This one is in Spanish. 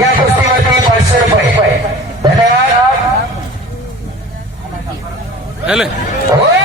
या कुस्तीवरती पाचशे रुपये धन्यवाद Dale. हो